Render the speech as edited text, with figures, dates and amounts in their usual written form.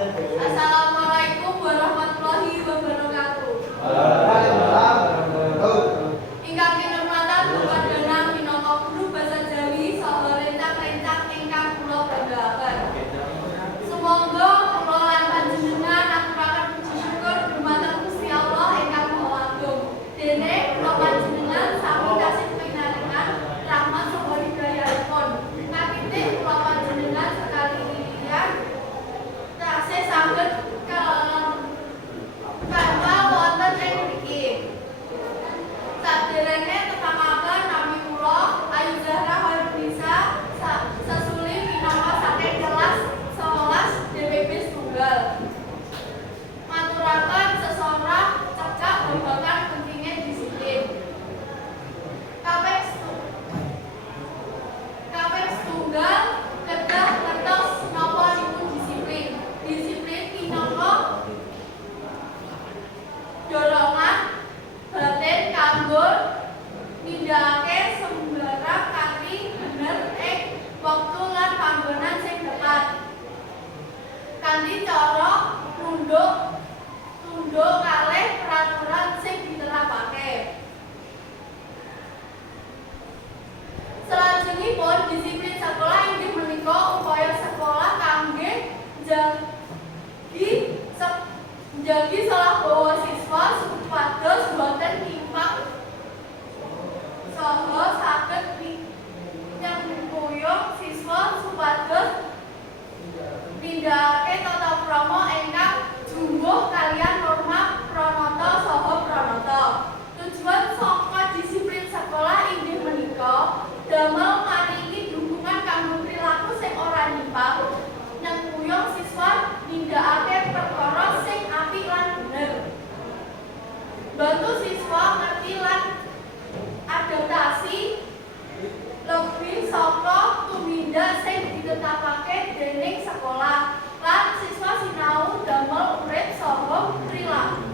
Assalamualaikum warahmatullahi wabarakatuh. Ingkang kinurmatan Bapak Danang minangka guru basa Jawi saha rencang-rencang ingkang kula banggaken. Sumangga kula lan panjenengan aturaken puji syukur dumateng Gusti Allah ingkang Maha Agung. Dene kula panjenengan sami tasih pinaringan rahmat saha hidayahipun. Nakite kula panjenengan sekalian tasih saged kawal wonten ing mriki. Saderenge tepangaken nami kula Ayu Zahra Hoirunisa sesuli minangka saking kelas 11 DPP Tunggal. Maturaken sesorah cekak babagan pentingnya disiplin. Kaping setunggal kedah ngertos napa niku disiplin. Disiplin minangka dorongan batin kanggo nindakake sembarang kanthi bener ing wektu lan panggonan sing tepat. Kanthi cara tunduk kalih peraturan sing diterapake. Salajengipun disiplin sekolah inggih menika upaya sekolah kangge njagi salah bawa siswa supados boten timpang saha saged nyengkuyung siswa supados nindakake tata krama ingkang jumbuh kaliyan norma pranata saha pranata. Tujuan saka disiplin sekolah inggih menika damel maringi dukungan kanggo perilaku sing ora nyimpang, nyengkuyung siswa nindakake perkara sing apik lan bener. Bantu siswa ngerti lan adaptasi lebih saka tumindak sing ditetapake dening sekolah lan siswa sinau damel urip saha perilaku.